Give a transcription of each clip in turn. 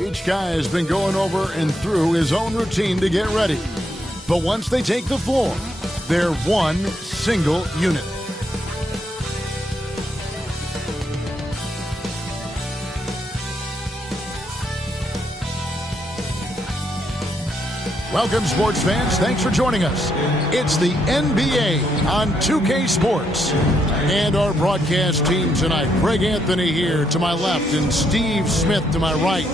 Each guy has been going over and through his own routine to get ready. But once they take the floor, they're one single unit. Welcome, sports fans. Thanks for joining us. It's the NBA on 2K Sports. And our broadcast team tonight, Greg Anthony here to my left and Steve Smith to my right.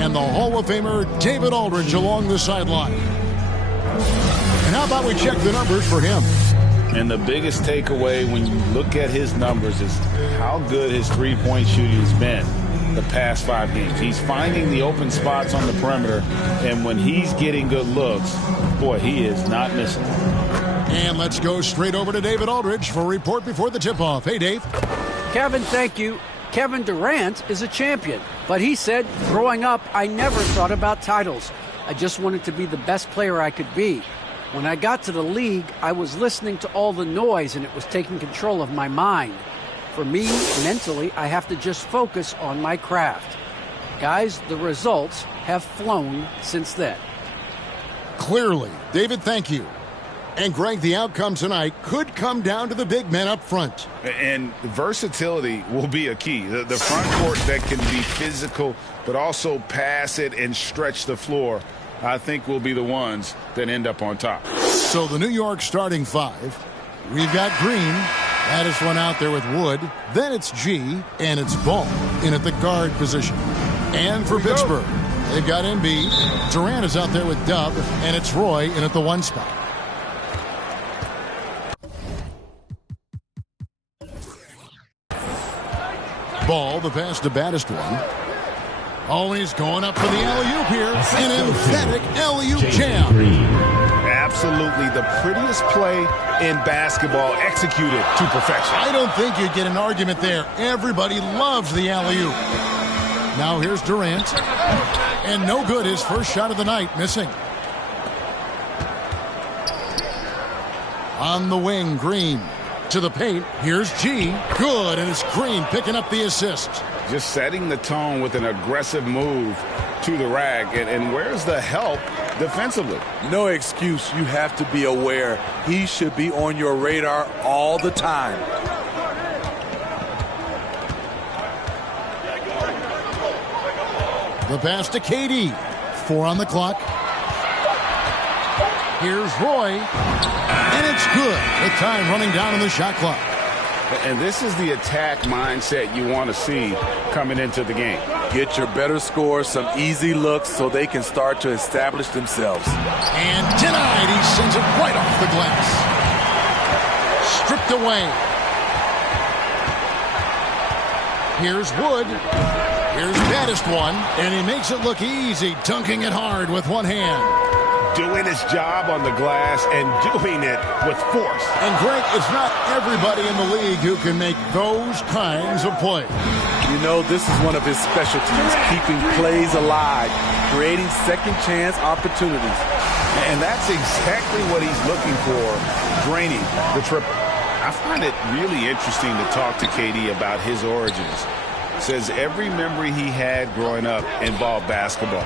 And the Hall of Famer David Aldridge along the sideline. And how about we check the numbers for him? And the biggest takeaway when you look at his numbers is how good his three-point shooting has been the past 5 games. He's finding the open spots on the perimeter, and when he's getting good looks, boy, he is not missing. And let's go straight over to David Aldridge for a report before the tip-off. Hey, Dave. Kevin, thank you. Kevin Durant is a champion, but he said, growing up, I never thought about titles. I just wanted to be the best player I could be. When I got to the league, I was listening to all the noise, and it was taking control of my mind. For me, mentally, I have to just focus on my craft. Guys, the results have flown since then. Clearly. David, thank you. And, Greg, the outcome tonight could come down to the big men up front. And versatility will be a key. The front court that can be physical but also pass it and stretch the floor, I think, will be the ones that end up on top. So the New York starting five, we've got Green. That is one out there with Wood. Then it's G, and it's Ball in at the guard position. And for Pittsburgh, they've got Embiid. Durant is out there with Dub, and it's Roy in at the one spot. Ball, the pass to baddest one. Always going up for the alley-oop here. An emphatic alley-oop jam. Absolutely the prettiest play in basketball executed to perfection. I don't think you'd get an argument there. Everybody loves the alley-oop. Now here's Durant. And no good, his first shot of the night, missing. On the wing, Green. To the paint, here's G. Good, and it's Green picking up the assist. Just setting the tone with an aggressive move to the rack. And where's the help defensively? No excuse. You have to be aware. He should be on your radar all the time. The pass to KD. 4 on the clock. Here's Roy. And it's good. The time running down on the shot clock. And this is the attack mindset you want to see coming into the game. Get your better scores, some easy looks so they can start to establish themselves. And denied. He sends it right off the glass. Stripped away. Here's Wood. Here's baddest one. And he makes it look easy, dunking it hard with one hand. Doing his job on the glass and doing it with force. And, Greg, it's not everybody in the league who can make those kinds of plays. You know, this is one of his specialties, keeping plays alive, creating second-chance opportunities. And that's exactly what he's looking for, draining the triple. I find it really interesting to talk to KD about his origins. Says every memory he had growing up involved basketball.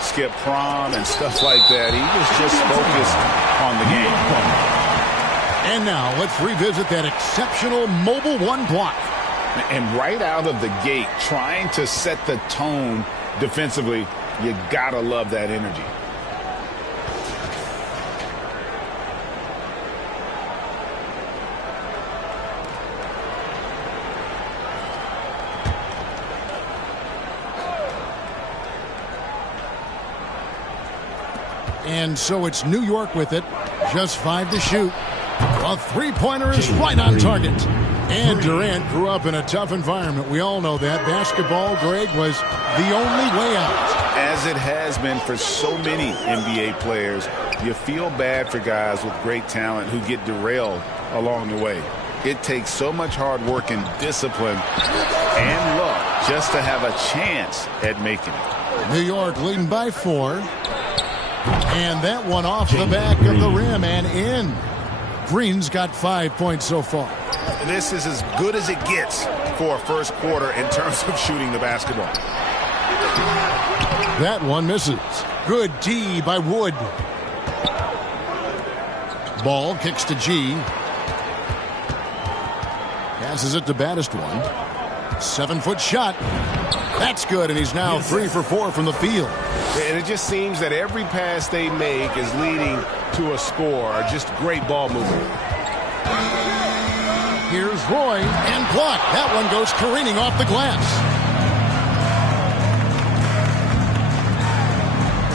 Skip prom and stuff like that. He was just focused on the game. And now let's revisit that exceptional mobile one block. And right out of the gate, trying to set the tone defensively, you gotta love that energy. And so it's New York with it. Just 5 to shoot. A three-pointer is right on target. And Durant grew up in a tough environment. We all know that. Basketball, Greg, was the only way out. As it has been for so many NBA players, you feel bad for guys with great talent who get derailed along the way. It takes so much hard work and discipline and luck just to have a chance at making it. New York leading by 4. And that one off the back of the rim and in. Green's got 5 points so far. This is as good as it gets for a first quarter in terms of shooting the basketball. That one misses. Good D by Wood. Ball kicks to G. Passes it to baddest one. 7-foot shot. That's good, and he's now 3 for 4 from the field. And it just seems that every pass they make is leading to a score. Just great ball movement. Here's Roy, and blocked. That one goes careening off the glass.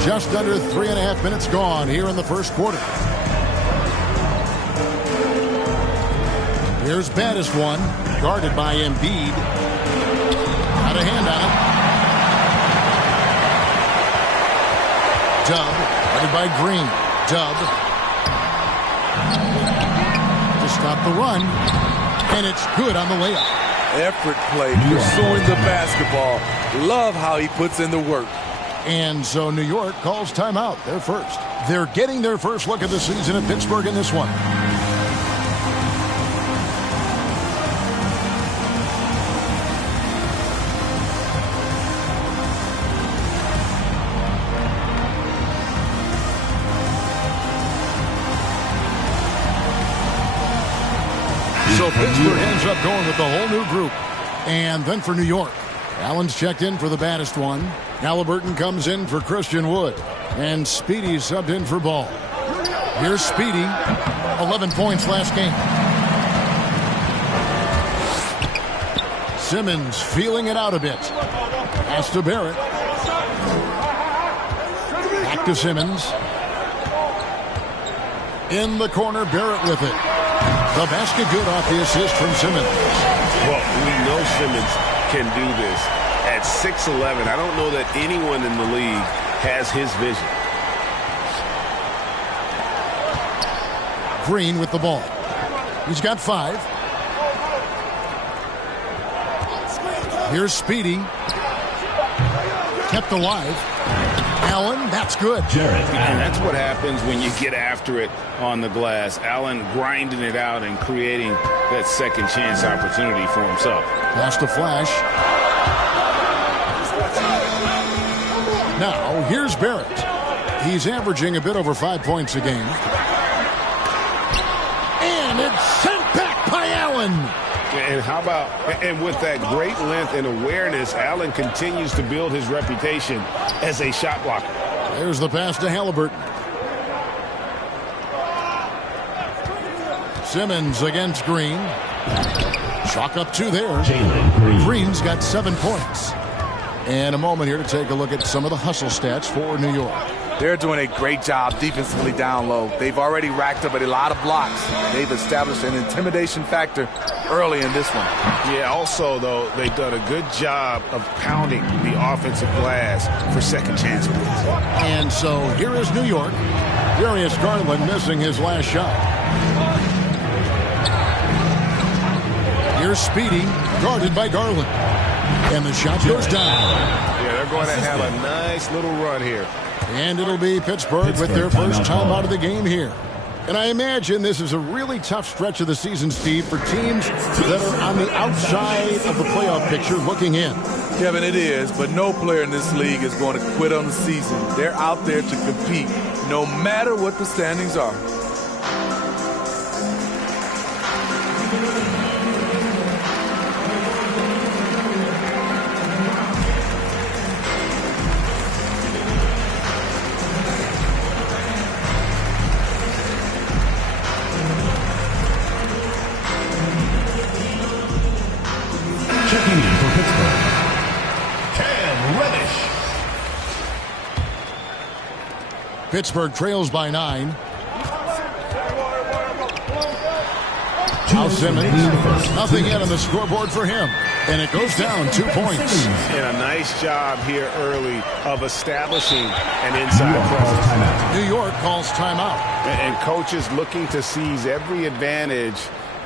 Just under 3.5 minutes gone here in the first quarter. Here's baddest one, guarded by Embiid. Got a hand on it. Dub, guarded by Green. Dub. To stop the run. And it's good on the layup. Effort play, pursuing the basketball. Love how he puts in the work. And so New York calls timeout. They're first. They're getting their first look at the season at Pittsburgh in this one. So Pittsburgh ends up going with the whole new group. And then for New York, Allen's checked in for the baddest one. Halliburton comes in for Christian Wood. And Speedy subbed in for Ball. Here's Speedy. 11 points last game. Simmons feeling it out a bit. Pass to Barrett. Back to Simmons. In the corner, Barrett with it. The basket good off the assist from Simmons. Well, we know Simmons can do this. At 6'11", I don't know that anyone in the league has his vision. Green with the ball. He's got 5. Here's Speedy. Kept alive. Allen, that's good. And that's what happens when you get after it on the glass. Allen grinding it out and creating that second chance opportunity for himself. Pass to Flash. Now, here's Barrett. He's averaging a bit over 5 points a game. And it's sent back by Allen. And how about, and with that great length and awareness, Allen continues to build his reputation as a shot blocker. There's the pass to Halliburton. Simmons against Green. Chalk up 2 there. Green's got 7 points. And a moment here to take a look at some of the hustle stats for New York. They're doing a great job defensively down low. They've already racked up a lot of blocks. They've established an intimidation factor early in this one. Yeah, also, though, they've done a good job of pounding the offensive glass for second chance plays. And so here is New York. Darius Garland missing his last shot. Here's Speedy, guarded by Garland. And the shot goes down. Yeah, they're going to have a nice little run here. And it'll be Pittsburgh with their first time out of the game here. And I imagine this is a really tough stretch of the season, Steve, for teams that are on the outside of the playoff picture looking in. Kevin, it is, but no player in this league is going to quit on the season. They're out there to compete, no matter what the standings are. Pittsburgh trails by 9. Now Simmons, nothing yet on the scoreboard for him. And it goes down 2 points. And a nice job here early of establishing an inside presence. New York calls timeout. And coaches looking to seize every advantage,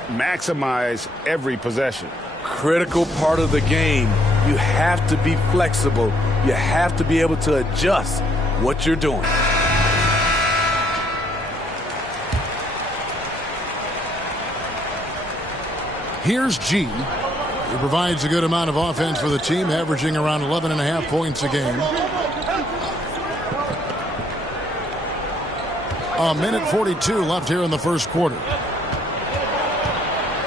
maximize every possession. Critical part of the game. You have to be flexible. You have to be able to adjust what you're doing. Here's G. He provides a good amount of offense for the team, averaging around 11.5 points a game. A minute 42 left here in the first quarter.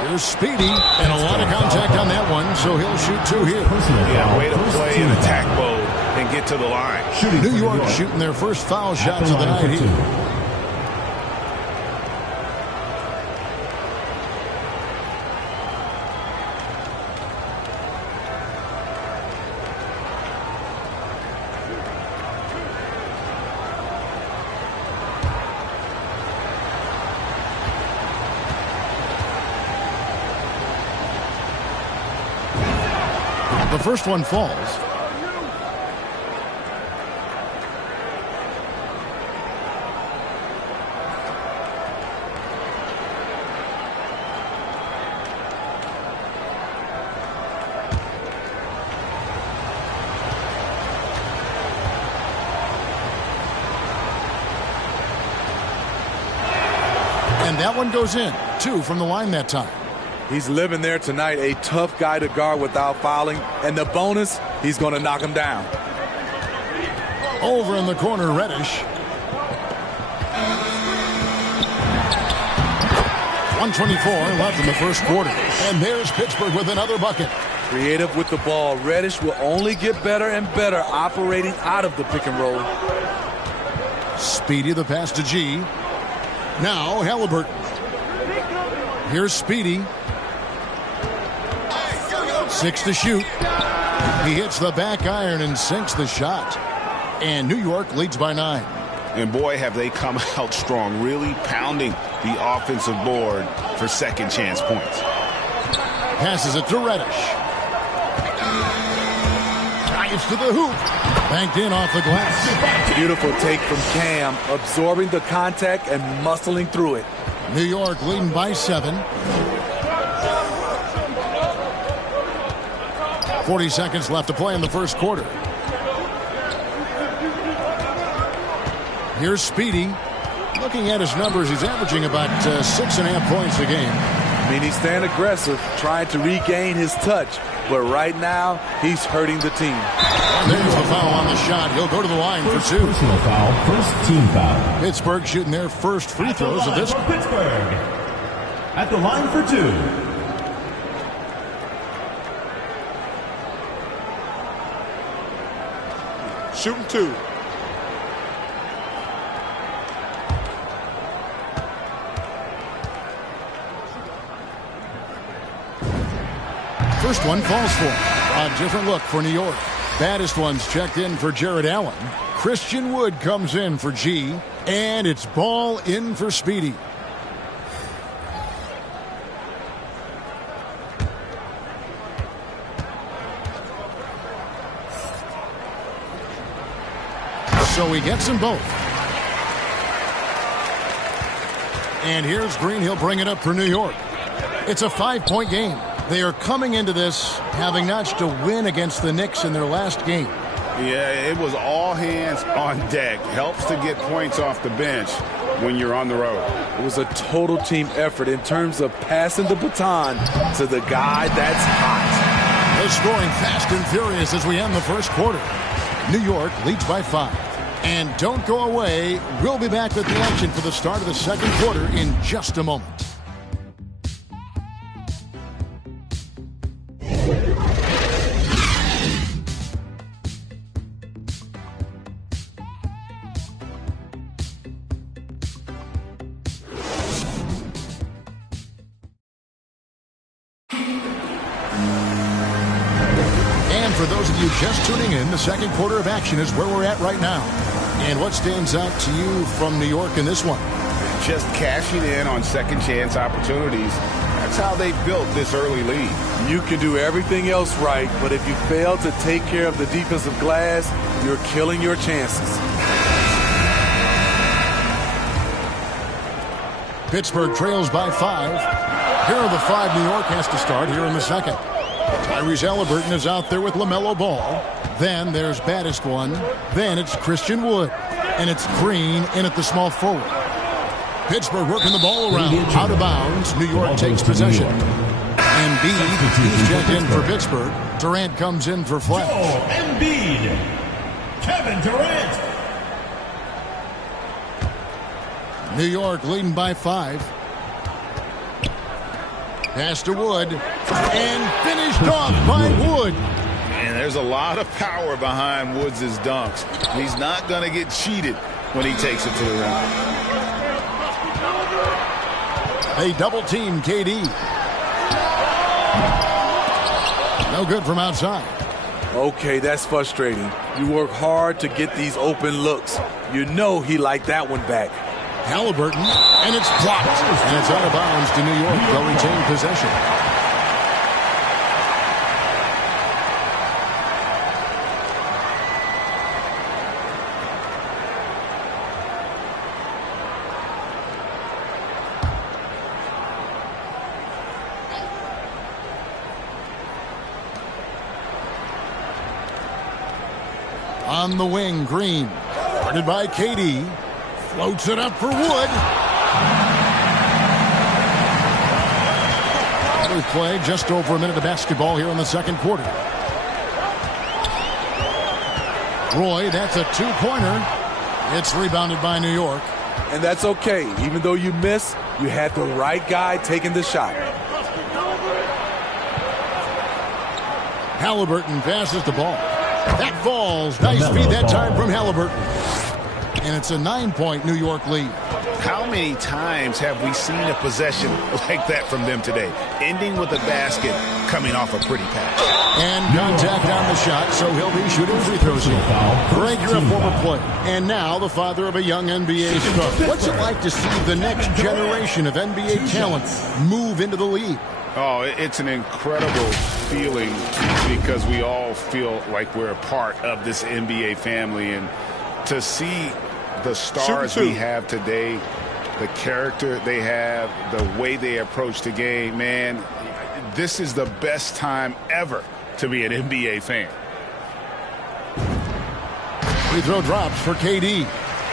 Here's Speedy, and a lot of contact on that one, so he'll shoot 2 here. Yeah, way to play in attack mode and get to the line. New York shooting their first foul shots of the night here. The first one falls. And that one goes in. 2 from the line that time. He's living there tonight, a tough guy to guard without fouling. And the bonus, he's going to knock him down. Over in the corner, Reddish. 1:24 left in the first quarter. And there's Pittsburgh with another bucket. Creative with the ball. Reddish will only get better and better operating out of the pick and roll. Speedy, the pass to G. Now Halliburton. Here's Speedy. 6 to shoot. He hits the back iron and sinks the shot. And New York leads by 9. And boy, have they come out strong, really pounding the offensive board for second chance points. Passes it to Reddish. Drives to the hoop. Banked in off the glass. Beautiful take from Cam, absorbing the contact and muscling through it. New York leading by 7. 40 seconds left to play in the first quarter. Here's Speedy. Looking at his numbers, he's averaging about 6.5 points a game. I mean, he's staying aggressive, trying to regain his touch. But right now, he's hurting the team. There's the foul on the shot. He'll go to the line for 2. Personal foul, first team foul. Pittsburgh shooting their first free throws of this. Pittsburgh at the line for 2. Shooting 2. First one falls for him. A different look for New York. Baddest ones checked in for Jared Allen. Christian Wood comes in for G. And it's ball in for Speedy. So he gets them both. And here's Green. He'll bring it up for New York. It's a 5-point game. They are coming into this having notched a win against the Knicks in their last game. Yeah, it was all hands on deck. Helps to get points off the bench when you're on the road. It was a total team effort in terms of passing the baton to the guy that's hot. The scoring fast and furious as we end the first quarter. New York leads by 5. And don't go away. We'll be back with the action for the start of the second quarter in just a moment. For those of you just tuning in, the second quarter of action is where we're at right now. And what stands out to you from New York in this one? Just cashing in on second chance opportunities. That's how they built this early lead. You can do everything else right, but if you fail to take care of the defensive glass, you're killing your chances. Pittsburgh trails by 5. Here are the 5 New York has to start here in the second. Tyrese Halliburton is out there with LaMelo Ball. Then there's baddest one. Then it's Christian Wood. And it's Green in at the small forward. Pittsburgh working the ball around. Out of bounds. New York takes possession. Embiid, he's checked in for Pittsburgh. Durant comes in for Flash. Embiid. Kevin Durant. New York leading by 5. Pass to Wood. And finished off by Wood. And there's a lot of power behind Woods' dunks. He's not going to get cheated when he takes it to the rim. They double team KD. No good from outside. Okay, that's frustrating. You work hard to get these open looks. You know he liked that one back. Halliburton, and it's blocked. And it's out of bounds to New York. They'll retain possession. On the wing, Green. Guarded by KD. Floats it up for Wood. We've played just over a minute of basketball here in the second quarter. Roy, that's a two-pointer. It's rebounded by New York. And that's okay. Even though you miss, you had the right guy taking the shot. Halliburton passes the ball. That falls. Nice feed that time from Halliburton. And it's a 9-point New York lead. How many times have we seen a possession like that from them today? Ending with a basket, coming off a pretty pass. And contact on the shot, so he'll be shooting free throws here. Greg, you're a former player, and now the father of a young NBA star. What's it like to see the next generation of NBA talent move into the league? Oh, it's an incredible feeling because we all feel like we're a part of this NBA family. And to see the stars we have today, the character they have, the way they approach the game, man, this is the best time ever to be an NBA fan. Free throw drops for KD.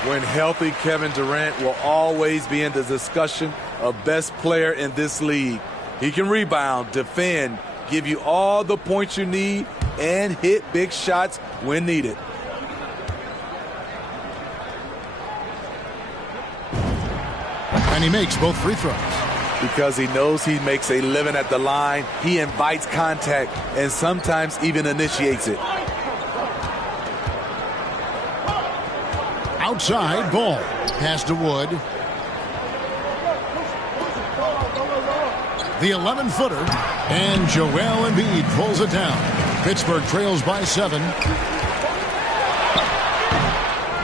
When healthy, Kevin Durant will always be in the discussion of best player in this league. He can rebound, defend, give you all the points you need, and hit big shots when needed. And he makes both free throws. Because he knows he makes a living at the line, he invites contact and sometimes even initiates it. Outside, ball. Pass to Wood. The 11-footer. And Joel Embiid pulls it down. Pittsburgh trails by 7.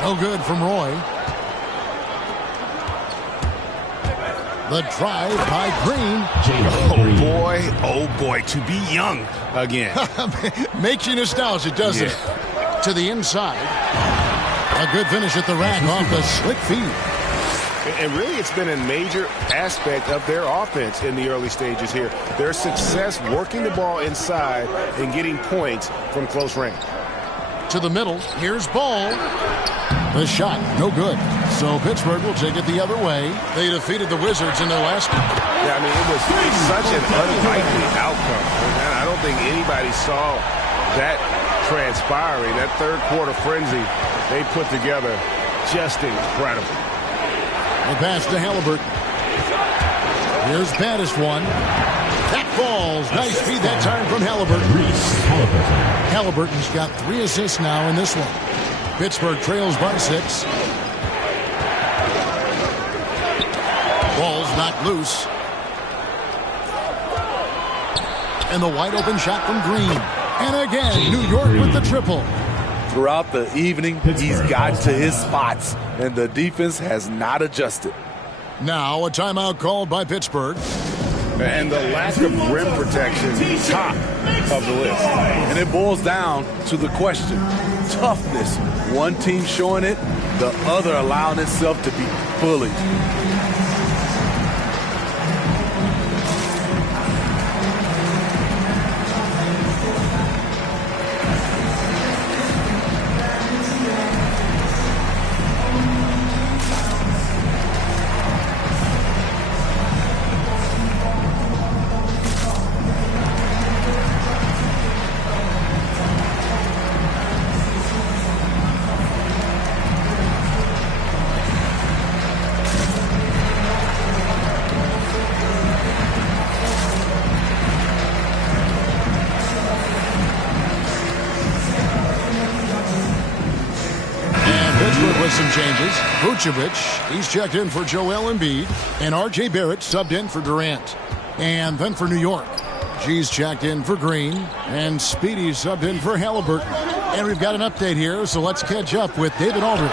No good from Roy. The drive by Green. Oh boy, to be young again. Makes you nostalgic, doesn't it? To the inside. A good finish at the rack off the slick feed. And really, it's been a major aspect of their offense in the early stages here. Their success working the ball inside and getting points from close range. To the middle. Here's Ball. The shot, no good. So Pittsburgh will take it the other way. They defeated the Wizards in their last game. Yeah, I mean, it was such an unlikely outcome. And I don't think anybody saw that transpiring. That third quarter frenzy they put together, just incredible. The pass to Halliburton. Here's Baddest one. That falls. Nice feed that time from Halliburton. Halliburton's got 3 assists now in this one. Pittsburgh trails by 6. Ball's knocked loose. And the wide open shot from Green. And again, New York with the triple. Throughout the evening, he's gotten to his spots, and the defense has not adjusted. Now a timeout called by Pittsburgh. And the lack of rim protection, top of the list. And it boils down to the question, toughness. One team showing it, the other allowing itself to be bullied. with some changes. Vucevic, he's checked in for Joel Embiid. And R.J. Barrett subbed in for Durant. And then for New York, G's checked in for Green. And Speedy subbed in for Halliburton. And we've got an update here, so let's catch up with David Aldridge.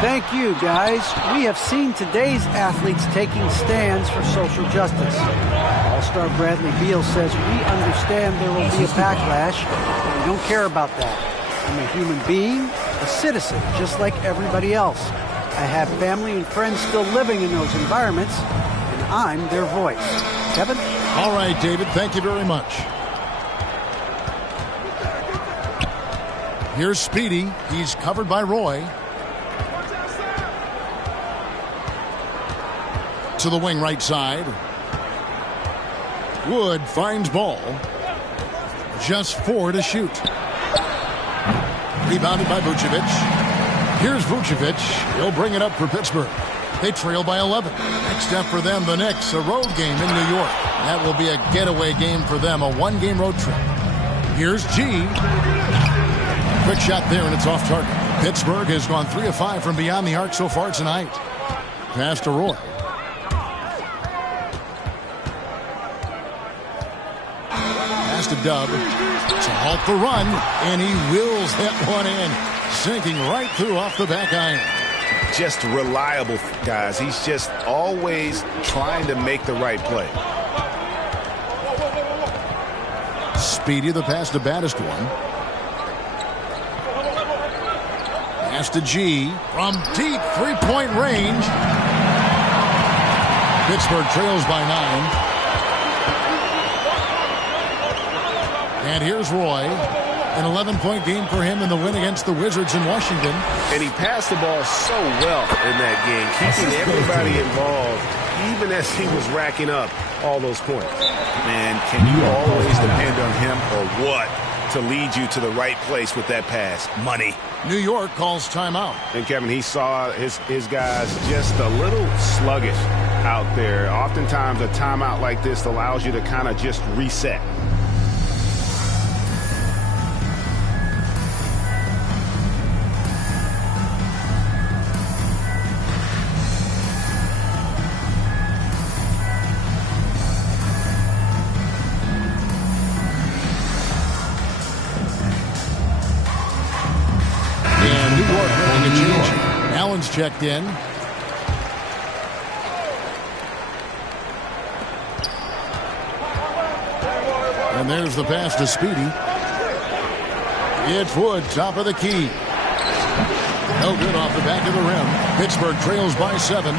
Thank you, guys. We have seen today's athletes taking stands for social justice. All-star Bradley Beal says, we understand there will be a backlash, but we don't care about that. I'm a human being, a citizen, just like everybody else. I have family and friends still living in those environments, and I'm their voice. Kevin? All right, David, thank you very much. Here's Speedy. He's covered by Roy. To the wing right side. Wood finds ball. Just 4 to shoot. Rebounded by Vucevic. Here's Vucevic. He'll bring it up for Pittsburgh. They trail by 11. Next step for them, the Knicks, a road game in New York. That will be a getaway game for them, a one-game road trip. Here's G. Quick shot there, and it's off target. Pittsburgh has gone 3 of 5 from beyond the arc so far tonight. Pass to Roy. Pass to Dub. To halt the run, and he wills that one in. Sinking right through off the back iron. Just reliable, guys. He's just always trying to make the right play. Speedy, the pass to baddest one. Pass to G from deep three-point range. Pittsburgh trails by 9. And here's Roy. An 11-point game for him in the win against the Wizards in Washington. And he passed the ball so well in that game, keeping everybody involved, even as he was racking up all those points. Man, can you always depend on him or what to lead you to the right place with that pass? Money. New York calls timeout. And Kevin, he saw his guys just a little sluggish out there. Oftentimes a timeout like this allows you to kind of just reset. Allen's checked in. And there's the pass to Speedy. It's Wood, top of the key. No good off the back of the rim. Pittsburgh trails by 7.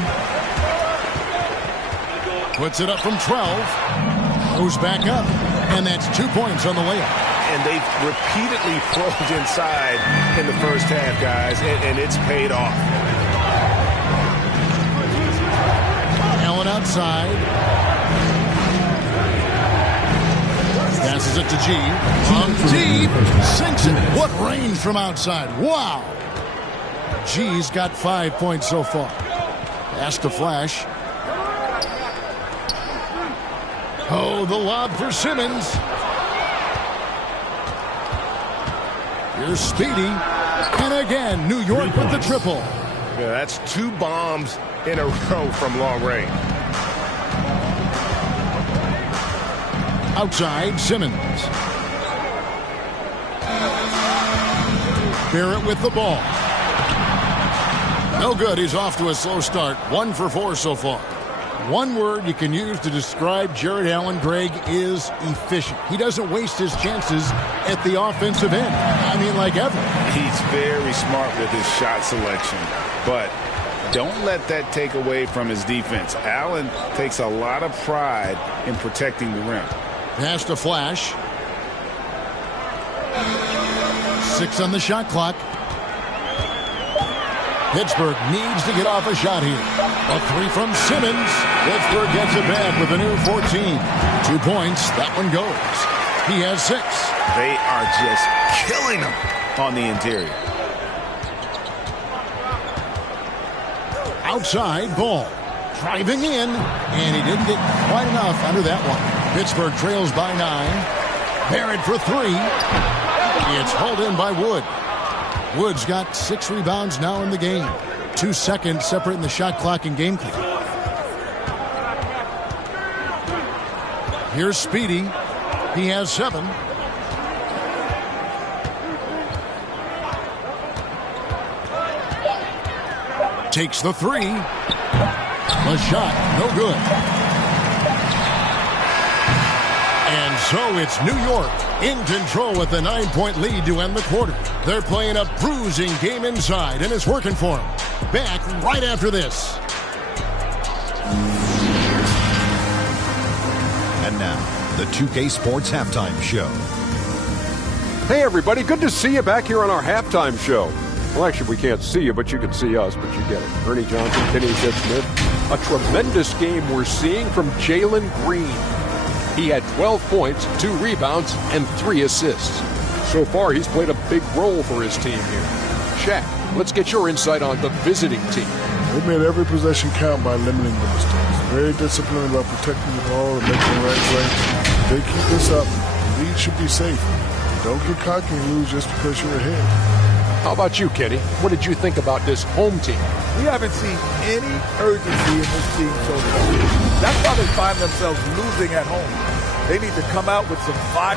Puts it up from 12. Goes back up. And that's 2 points on the layup. And they've repeatedly probed inside in the first half, guys, and it's paid off. Allen outside. Passes it to G. From deep. Sinks it. What range from outside. Wow. G's got 5 points so far. Pass to Flash. Oh, the lob for Simmons. Here's Speedy. And again, New York with the triple. Yeah, that's 2 bombs in a row from long range. Outside, Simmons. Barrett with the ball. No good. He's off to a slow start. 1 for 4 so far. One word you can use to describe Jared Allen, Greg, is efficient. He doesn't waste his chances at the offensive end. I mean, like ever. He's very smart with his shot selection, but don't let that take away from his defense. Allen takes a lot of pride in protecting the rim. Pass to Flash. 6 on the shot clock. Pittsburgh needs to get off a shot here. A 3 from Simmons. Pittsburgh gets it back with a new 14. 2 points. That one goes. He has 6. They are just killing him on the interior. Outside, ball. Driving in. And he didn't get quite enough under that one. Pittsburgh trails by 9. Barrett for 3. It's hauled in by Wood. Wood's got 6 rebounds now in the game. 2 seconds separating the shot clock and game clock. Here's Speedy. He has 7. Takes the 3. The shot, no good. And so it's New York in control with a 9-point lead to end the quarter. They're playing a bruising game inside, and it's working for them. Back right after this. And now, the 2K Sports Halftime Show. Hey, everybody. Good to see you back here on our halftime show. Well, actually, we can't see you, but you can see us, but you get it. Ernie Johnson, Kenny Smith. A tremendous game we're seeing from Jalen Green. He had 12 points, 2 rebounds, and 3 assists. So far, he's played a big role for his team here. Shaq, let's get your insight on the visiting team. They made every possession count by limiting the mistakes. Very disciplined about protecting the ball and making the right play. If they keep this up, the lead should be safe. Don't get cocky and lose just because you're ahead. How about you, Kenny? What did you think about this home team? We haven't seen any urgency in this team so far. That's why they find themselves losing at home. They need to come out with some fire.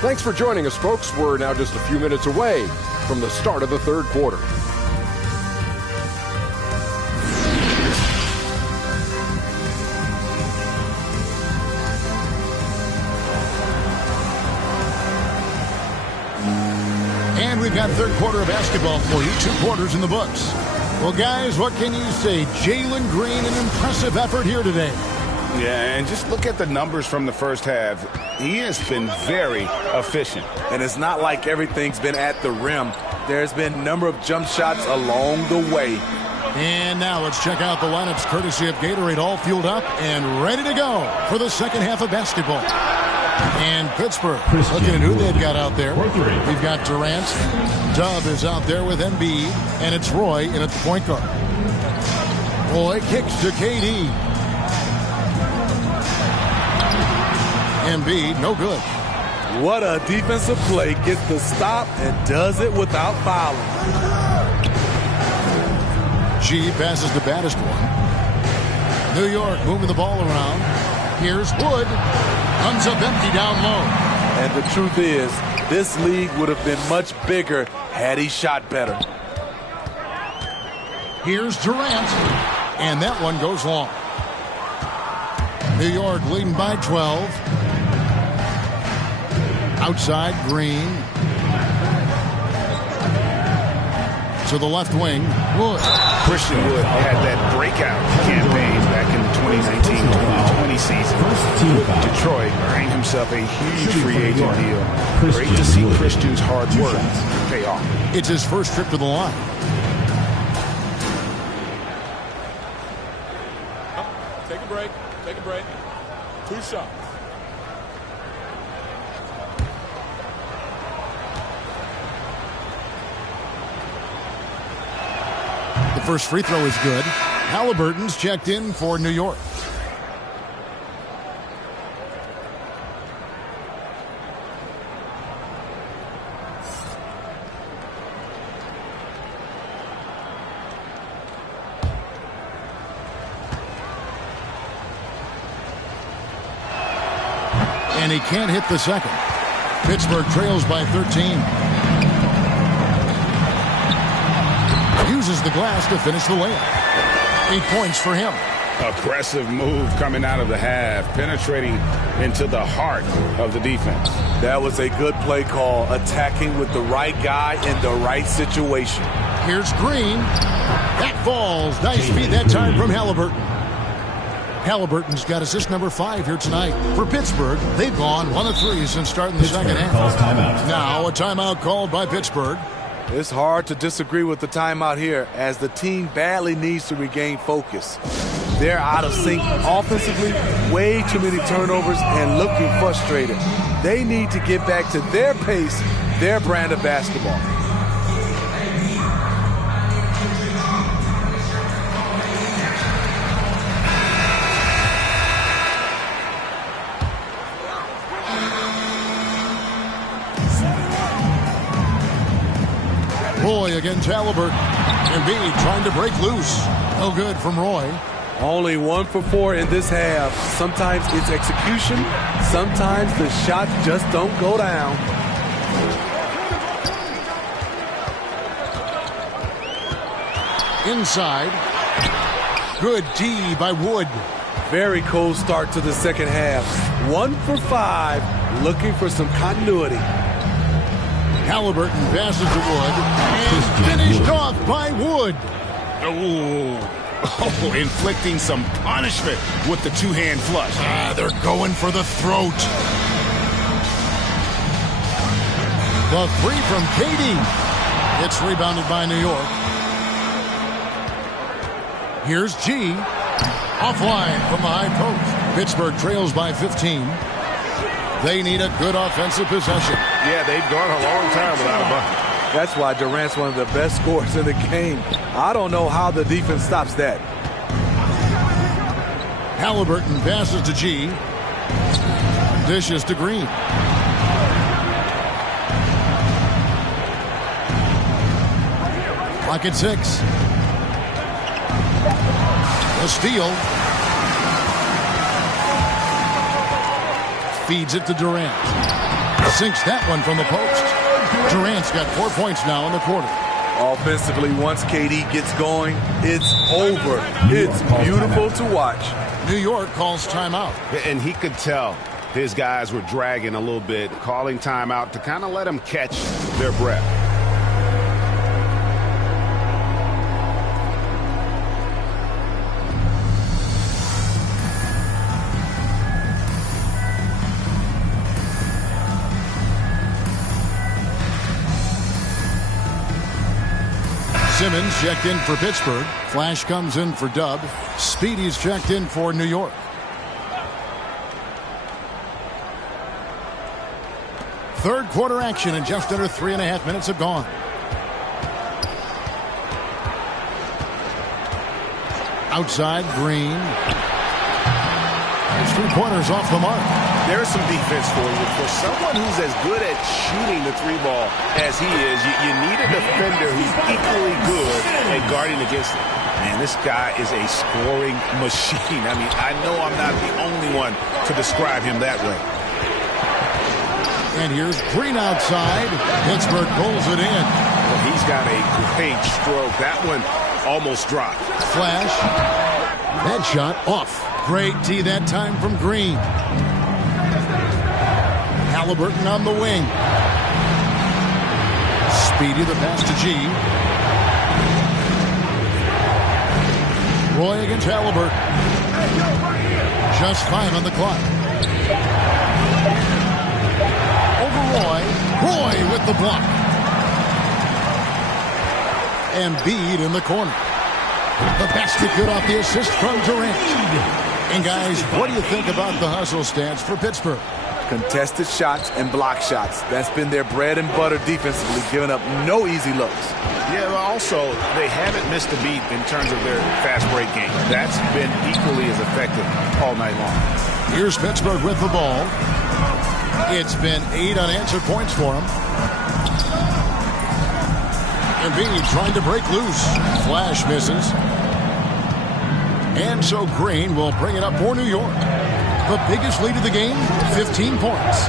Thanks for joining us, folks. We're now just a few minutes away from the start of the third quarter. And we've got third quarter of basketball for you. 2 quarters in the books. Well, guys, what can you say? Jalen Green, an impressive effort here today. Yeah, and just look at the numbers from the first half. He has been very efficient. And it's not like everything's been at the rim. There's been a number of jump shots along the way. And now let's check out the lineups courtesy of Gatorade, all fueled up and ready to go for the second half of basketball. And Pittsburgh, looking at who they've got out there. We've got Durant. Dub is out there with Embiid. And it's Roy in at the point guard. Roy kicks to KD. Embiid, no good. What a defensive play. Gets the stop and does it without fouling. G passes the baddest one. New York moving the ball around. Here's Wood. Runs up empty down low. And the truth is, this league would have been much bigger had he shot better. Here's Durant. And that one goes long. New York leading by 12. Outside, Green. To the left wing, Wood. Christian Wood had that breakout campaign back in the 2019-2020 season. Detroit earning himself a huge free agent deal. Great to see Christian's hard work pay off. It's his first trip to the line. Take a break. Take a break. 2 shots. The first free throw is good. Halliburton's checked in for New York. And he can't hit the second. Pittsburgh trails by 13. Uses the glass to finish the layup. 8 points for him. Aggressive move coming out of the half, penetrating into the heart of the defense. That was a good play call, attacking with the right guy in the right situation. Here's Green. That falls. Nice feed that time from Halliburton. Halliburton's got assist number 5 here tonight. For Pittsburgh, they've gone 1 of 3 since starting the second half. Now a timeout called by Pittsburgh. It's hard to disagree with the timeout here, as the team badly needs to regain focus. They're out of sync offensively, way too many turnovers, and looking frustrated. They need to get back to their pace, their brand of basketball. Roy against Halliburton. Embiid trying to break loose. No good from Roy. Only 1 for 4 in this half. Sometimes it's execution. Sometimes the shots just don't go down. Inside. Good D by Wood. Very cold start to the second half. 1 for 5, looking for some continuity. Halliburton passes to Wood and finished off by Wood. Oh, inflicting some punishment with the two-hand flush. They're going for the throat. The three from KD. It's rebounded by New York. Here's G. Offline from the high post. Pittsburgh trails by 15. They need a good offensive possession. Yeah, they've gone a long time without a bucket. That's why Durant's one of the best scorers in the game. I don't know how the defense stops that. Halliburton passes to G. Dishes to Green. Clock at 6. A steal. Feeds it to Durant. Sinks that one from the post. Durant's got 4 points now in the quarter. Offensively, once KD gets going, it's over. It's beautiful to watch. New York calls timeout. And he could tell his guys were dragging a little bit, calling timeout to kind of let them catch their breath. Simmons checked in for Pittsburgh. Flash comes in for Dub. Speedy's checked in for New York. Third quarter action and just under 3.5 minutes have gone. Outside, Green. There's 3 pointers off the mark. There's some defense for you. For someone who's as good at shooting the 3-ball as he is, you need a defender who's equally good at guarding against it. Man, this guy is a scoring machine. I mean, I know I'm not the only one to describe him that way. And here's Green outside. Pittsburgh pulls it in. Well, he's got a great stroke. That one almost dropped. Flash. That shot off. Great D that time from Green. Halliburton on the wing. Speedy the pass to G. Roy against Halliburton. Just 5 on the clock. Over Roy. Roy with the block. Embiid in the corner. The basket good off the assist from Durant. And guys, what do you think about the hustle stats for Pittsburgh? Contested shots and block shots. That's been their bread and butter defensively, giving up no easy looks. Yeah, but also, they haven't missed a beat in terms of their fast break game. That's been equally as effective all night long. Here's Pittsburgh with the ball. It's been 8 unanswered points for them. Embiid trying to break loose. Flash misses. And so Green will bring it up for New York. The biggest lead of the game, 15 points.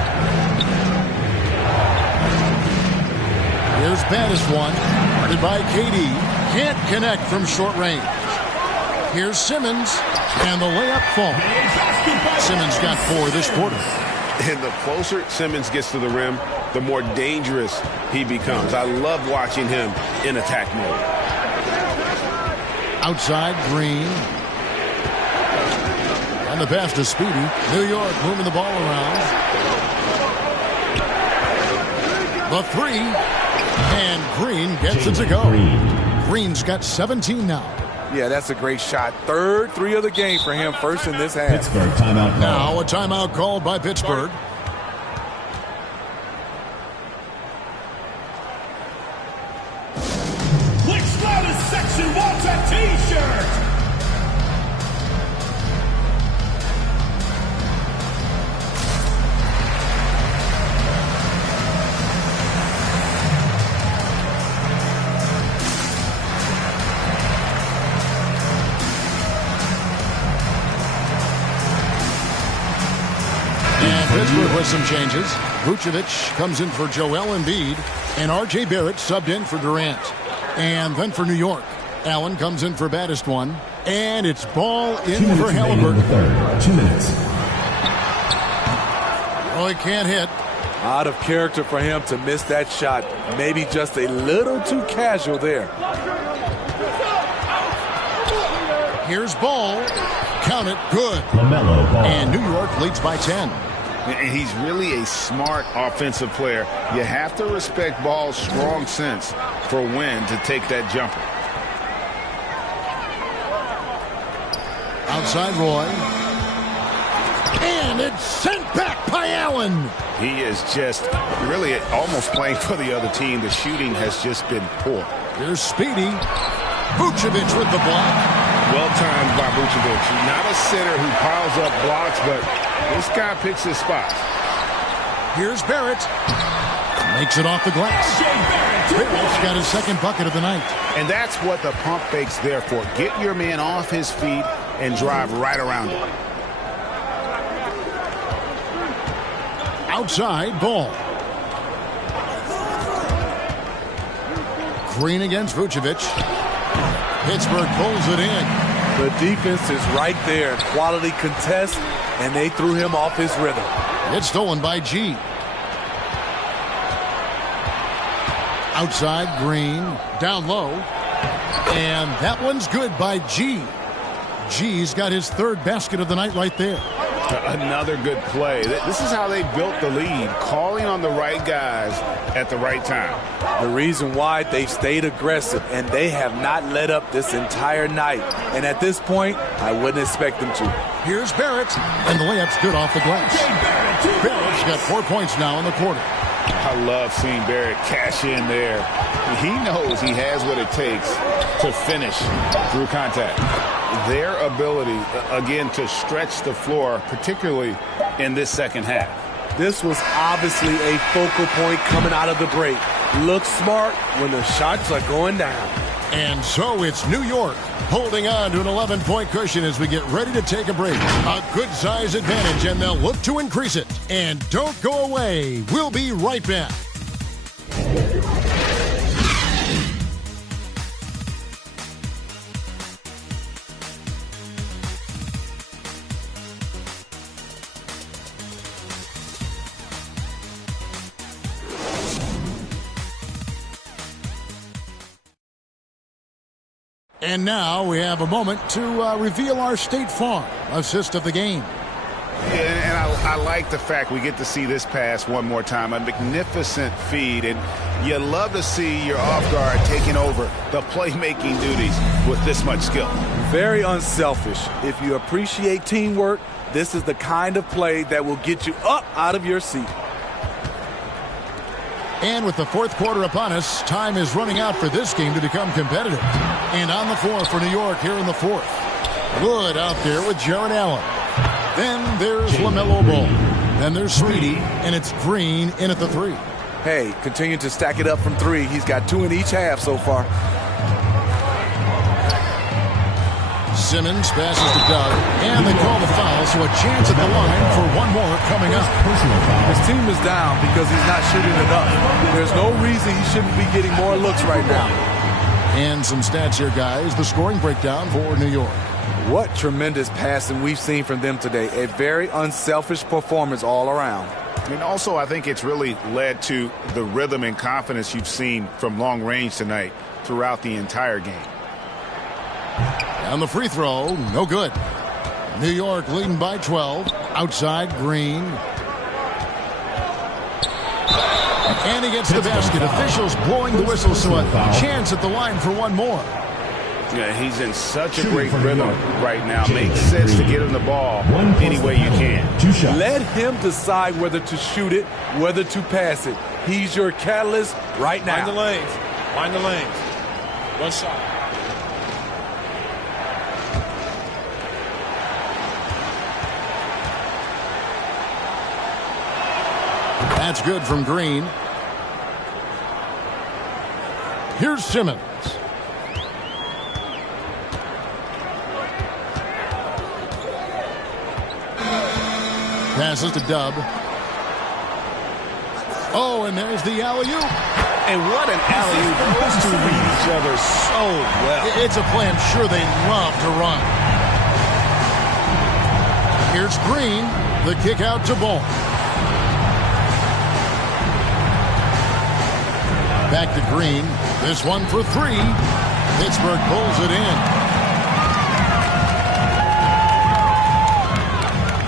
Here's Battis one. Guarded by KD. Can't connect from short range. Here's Simmons. And the layup falls. Simmons got 4 this quarter. And the closer Simmons gets to the rim, the more dangerous he becomes. I love watching him in attack mode. Outside, Green. And the pass to Speedy. New York moving the ball around. The 3. And Green gets it to go. Green's got 17 now. Yeah, that's a great shot. Third 3 of the game for him, first in this half. Pittsburgh timeout call. Now a timeout called by Pittsburgh. Which loudest section wants a T-shirt? has some changes. Vucevic comes in for Joel Embiid, and R.J. Barrett subbed in for Durant. And then for New York, Allen comes in for baddest one, and it's ball in for Halliburton. 2 minutes. Oh, he can't hit. Out of character for him to miss that shot. Maybe just a little too casual there. Here's Ball. Count it. Good. LaMelo Ball. And New York leads by 10. And he's really a smart offensive player. You have to respect Ball's strong sense for when to take that jumper. Outside Roy. And it's sent back by Allen. He is just really almost playing for the other team. The shooting has just been poor. Here's Speedy. Vucevic with the block. Well timed by Vucevic. Not a center who piles up blocks, but this guy picks his spots. Here's Barrett. Makes it off the glass. Barrett's got his second bucket of the night. And that's what the pump fake's there for. Get your man off his feet and drive right around him. Outside Ball. Green against Vucevic. Pittsburgh pulls it in. The defense is right there. Quality contest, and they threw him off his rhythm. It's stolen by G. Outside Green. Down low. And that one's good by G. G's got his third basket of the night right there. Another good play. This is how they built the lead, calling on the right guys at the right time. The reason why they've stayed aggressive, and they have not let up this entire night. And at this point, I wouldn't expect them to. Here's Barrett, and the layup's good off the glass. Barrett's got 4 points now in the quarter. I love seeing Barrett cash in there. He knows he has what it takes to finish through contact. Their ability, again, to stretch the floor, particularly in this second half. This was obviously a focal point coming out of the break. Look smart when the shots are going down. And so it's New York holding on to an 11-point cushion as we get ready to take a break. A good-size advantage, and they'll look to increase it. And don't go away. We'll be right back. And now we have a moment to reveal our State Farm assist of the game. And I like the fact we get to see this pass one more time. A magnificent feed, and you love to see your off guard taking over the playmaking duties with this much skill. Very unselfish. If you appreciate teamwork, this is the kind of play that will get you up out of your seat. And with the fourth quarter upon us, time is running out for this game to become competitive. And on the floor for New York here in the fourth. Wood out there with Jared Allen. Then there's LaMelo Ball. Then there's Speedy, and it's Green in at the three. Hey, continue to stack it up from three. He's got 2 in each half so far. Simmons passes to Doug, and they call the foul, so a chance at the line for one more coming up. His team is down because he's not shooting enough. There's no reason he shouldn't be getting more looks right now. And some stats here, guys. The scoring breakdown for New York. What tremendous passing we've seen from them today. A very unselfish performance all around. And also, I think it's really led to the rhythm and confidence you've seen from long range tonight throughout the entire game. And the free throw, no good. New York leading by 12. Outside, Green. And he gets the basket. Officials blowing the whistle, so a chance at the line for one more. Yeah, he's in such a great rhythm right now. Makes sense to get him the ball any way you can. Let him decide whether to shoot it, whether to pass it. He's your catalyst right now. Find the lanes. Find the lanes. One shot. That's good from Green. Here's Simmons. Passes to Dub. Oh, and there's the alley-oop. And what an alley-oop. Those two read each other so well. It's a play I'm sure they love to run. Here's Green. The kick out to Ball. Back to Green. This one for three. Pittsburgh pulls it in.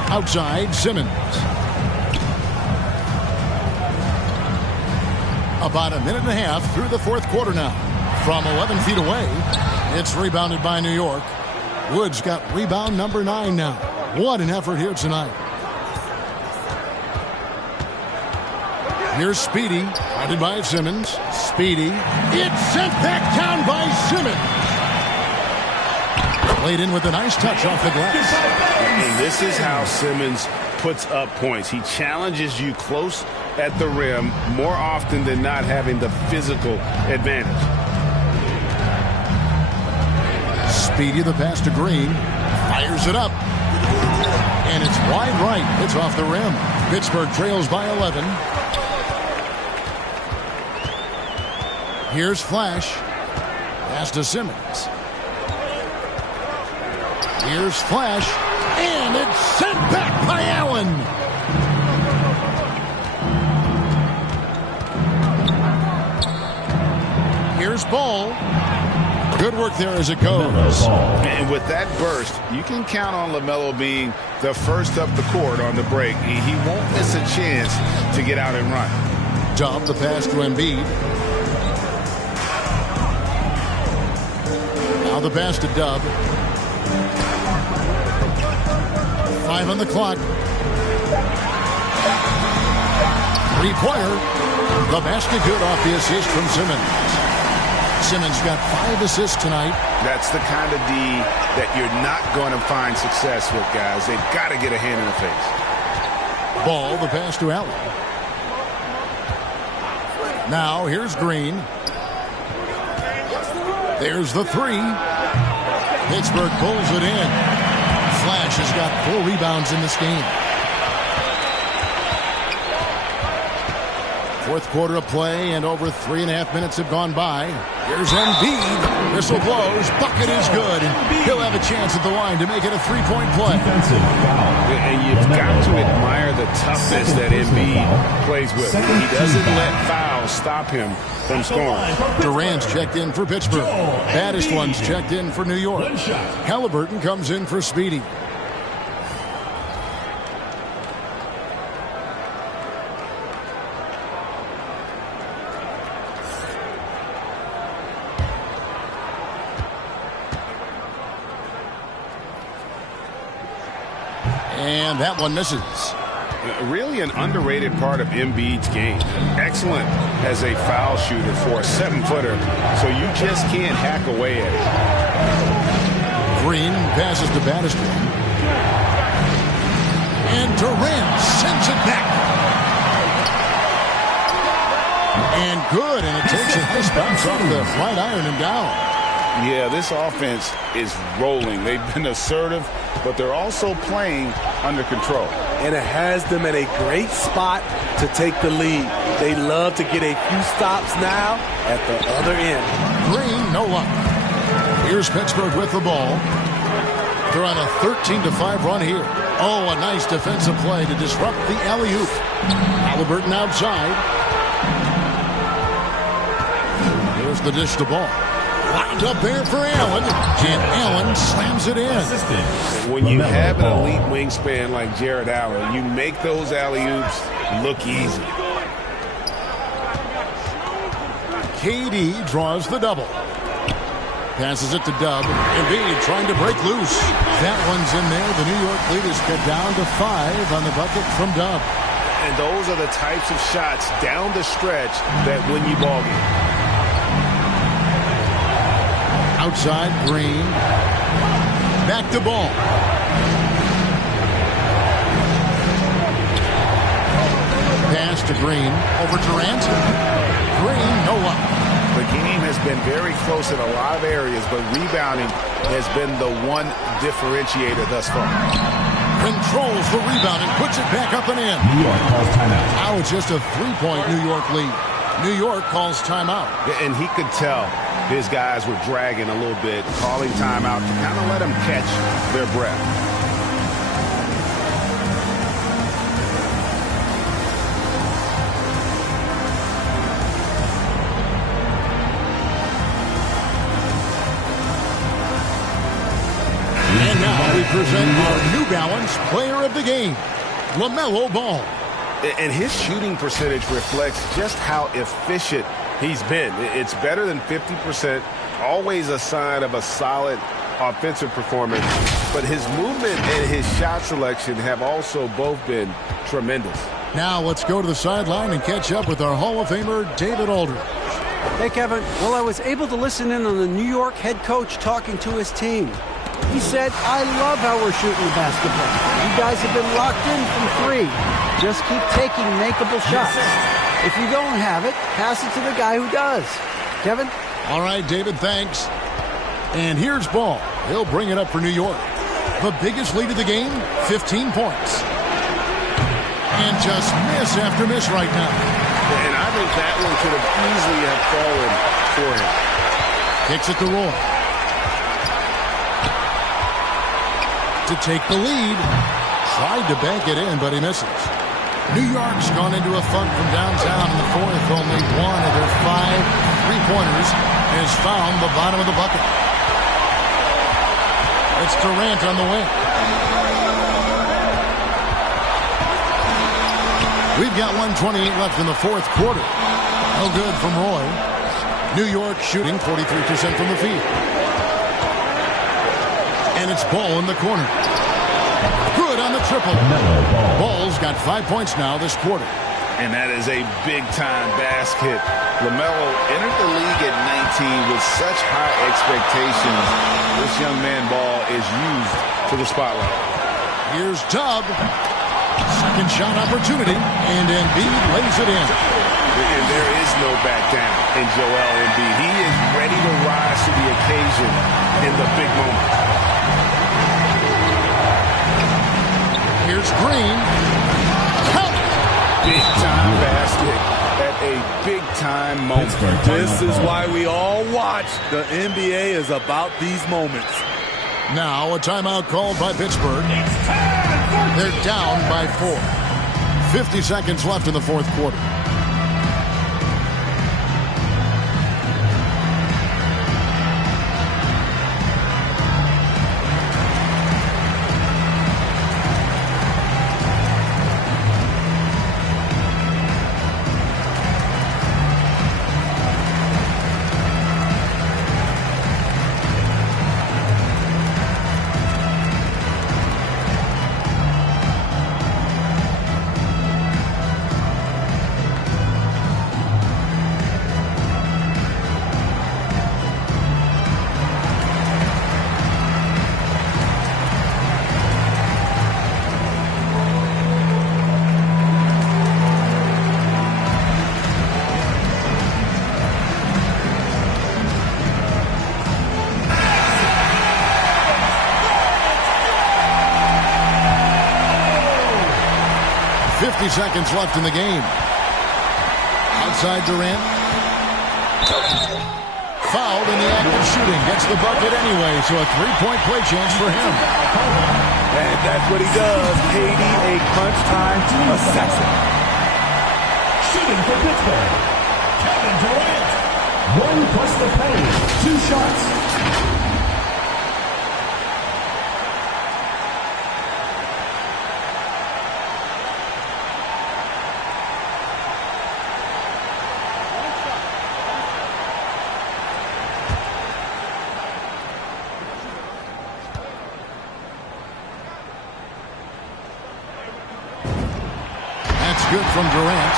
Outside, Simmons. About a minute and a half through the fourth quarter now. From 11 feet away, it's rebounded by New York. Woods got rebound number 9 now. What an effort here tonight. Here's Speedy, guarded by Simmons. Speedy, it's sent back down by Simmons. Played in with a nice touch off the glass. And this is how Simmons puts up points. He challenges you close at the rim more often than not, having the physical advantage. Speedy, the pass to Green. Fires it up. And it's wide right. It's off the rim. Pittsburgh trails by 11. Here's Flash. Pass to Simmons. Here's Flash. And it's sent back by Allen. Here's Ball. Good work there as it goes. And with that burst, you can count on LaMelo being the first up the court on the break. He won't miss a chance to get out and run. Dub the pass to Embiid. Now the pass to Dub. 5 on the clock. 3-pointer. The basket good off the assist from Simmons. Simmons got 5 assists tonight. That's the kind of D that you're not going to find success with, guys. They've got to get a hand in the face. Ball, the pass to Allen. Now here's Green. There's the 3. Pittsburgh pulls it in. Flash has got 4 rebounds in this game. Fourth quarter of play, and over 3.5 minutes have gone by. Here's Embiid. Whistle blows. Bucket is good, and he'll have a chance at the line to make it a 3-point play. And you've got to admire the toughness that Embiid plays with. He doesn't let fouls stop him from scoring. Durant's checked in for Pittsburgh. Baddest one's checked in for New York. Halliburton comes in for Speedy. And that one misses. Really an underrated part of Embiid's game. Excellent as a foul shooter for a 7-footer, so you just can't hack away at it. Green passes to Baddest. And Durant sends it back. And good, and it takes a nice bounce off the flight iron and down. Yeah, this offense is rolling. They've been assertive, but they're also playing under control. And it has them in a great spot to take the lead. They love to get a few stops now at the other end. Green, no luck. Here's Pittsburgh with the ball. They're on a 13-5 run here. Oh, a nice defensive play to disrupt the alley-oop. Halliburton outside. Here's the dish to Ball. Wound up there for Allen, and Allen slams it in. When you have an elite wingspan like Jared Allen, you make those alley-oops look easy. KD draws the double. Passes it to Dub. Embiid trying to break loose. That one's in there. The New York lead is cut down to 5 on the bucket from Dub. And those are the types of shots down the stretch that win you ball games. Outside, Green. Back to Ball. Pass to Green. Over Durant. Green, no luck. The game has been very close in a lot of areas, but rebounding has been the one differentiator thus far. controls the rebound and puts it back up and in. New York calls timeout. Now it's just a 3-point New York lead. New York calls timeout. And he could tell his guys were dragging a little bit, calling timeout to kind of let them catch their breath. And now we present our New Balance Player of the Game, LaMelo Ball. And his shooting percentage reflects just how efficient he's been. It's better than 50%, always a sign of a solid offensive performance. But his movement and his shot selection have also both been tremendous. Now let's go to the sideline and catch up with our Hall of Famer, David Aldridge. Hey, Kevin. Well, I was able to listen in on the New York head coach talking to his team. He said, I love how we're shooting the basketball. You guys have been locked in from 3. Just keep taking makeable shots. If you don't have it, pass it to the guy who does. Kevin? All right, David, thanks. And here's Ball. He'll bring it up for New York. The biggest lead of the game, 15 points. And just miss after miss right now. And I think that one could have easily have fallen for him. Kicks it to Roy. To take the lead. Tried to bank it in, but he misses. New York's gone into a funk from downtown in the fourth. Only one of their 5 3-pointers has found the bottom of the bucket. It's Durant on the wing. We've got 1:28 left in the fourth quarter. No good from Roy. New York shooting 43% from the field. And it's Ball in the corner. Good on the triple. Ball's got 5 points now this quarter. And that is a big-time basket. LaMelo entered the league at 19 with such high expectations. This young man Ball is used to the spotlight. Here's Tubb. Second shot opportunity. And Embiid lays it in. And there is no back down in Joel Embiid. He is ready to rise to the occasion in the big moment. Here's Green. Big-time basket at a big-time moment. This is why we all watch. The NBA is about these moments. Now a timeout called by Pittsburgh. They're down by 4. 50 seconds left in the fourth quarter. Seconds left in the game. Outside Durant. Fouled in the act of shooting. Gets the bucket anyway, so a 3-point play chance for him. And that's what he does. KD, a crunch time assassin. Shooting for Pittsburgh, Kevin Durant. 1 plus the paint. 2 shots. Good from Durant.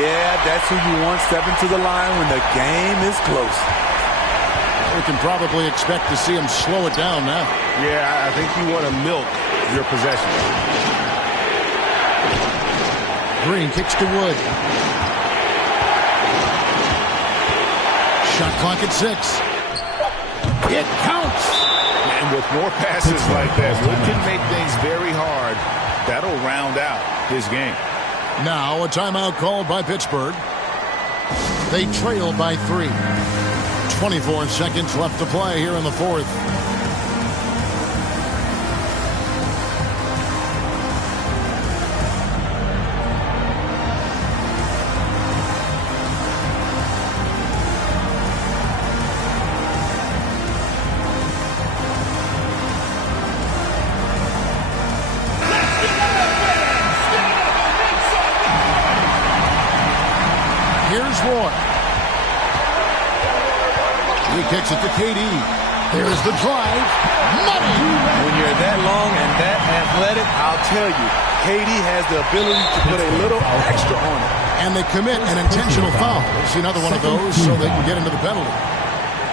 Yeah, that's who you want stepping to the line when the game is close. We can probably expect to see him slow it down now. Yeah, I think you want to milk your possession. Green kicks to Wood. Shot clock at 6. It counts. And with more passes like that, Wood can make things very hard. That'll round out his game. Now a timeout called by Pittsburgh. They trail by 3. 24 seconds left to play here in the fourth. Here's Roy. He kicks it to KD. There's the drive. Money! When you're that long and that athletic, I'll tell you, KD has the ability to put a little extra on it. And they commit an intentional foul. See another one of those so they can get into the penalty.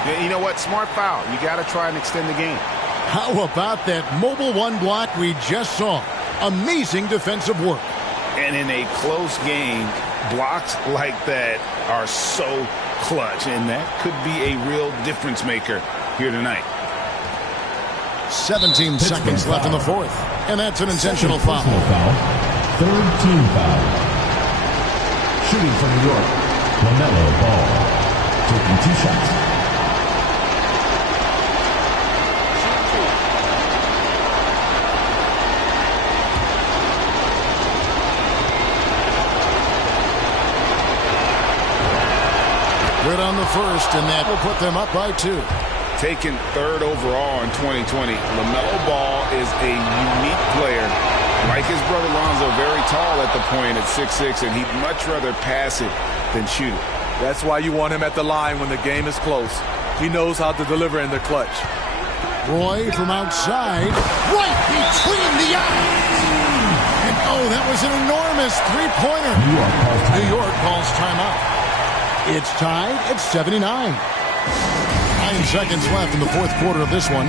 Yeah, you know what? Smart foul. You got to try and extend the game. How about that mobile one block we just saw? Amazing defensive work. And in a close game, blocks like that are so clutch, and that could be a real difference maker here tonight. 17 seconds left in the fourth, and that's an intentional foul. Third team foul. Shooting from New York, LaMelo Ball. Taking 2 shots. Good on the first, and that will put them up by 2. Taken third overall in 2020, LaMelo Ball is a unique player. Like his brother Lonzo, very tall at the point at 6'6", and he'd much rather pass it than shoot it. That's why you want him at the line when the game is close. He knows how to deliver in the clutch. Roy from outside, right between the eyes. And oh, that was an enormous three-pointer. New York calls timeout. It's tied at 79. 9 seconds left in the fourth quarter of this one.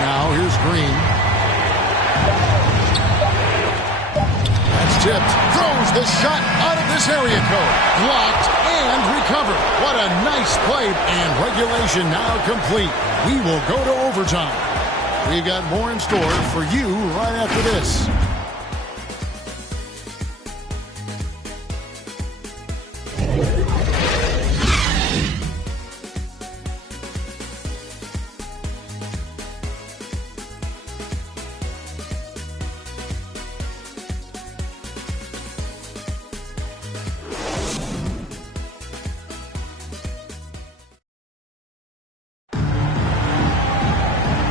Now here's Green. Tipped, throws the shot out of this area code. Blocked and recovered. What a nice play, and regulation now complete. We will go to overtime. We've got more in store for you right after this.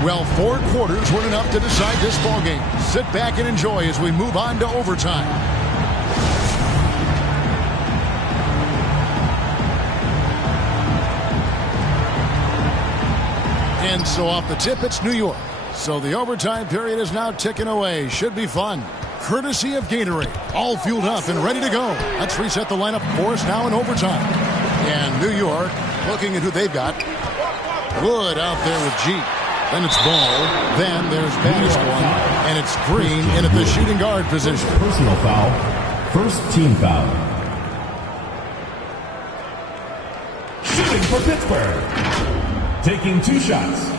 Well, 4 quarters weren't enough to decide this ballgame. Sit back and enjoy as we move on to overtime. And so off the tip, it's New York. So the overtime period is now ticking away. Should be fun. Courtesy of Gatorade. All fueled up and ready to go. Let's reset the lineup for us now in overtime. And New York looking at who they've got. Wood out there with G. Then it's Ball. Then there's Bannister, and it's Green in at the shooting guard position. Personal foul. First team foul. Shooting for Pittsburgh. Taking 2 shots.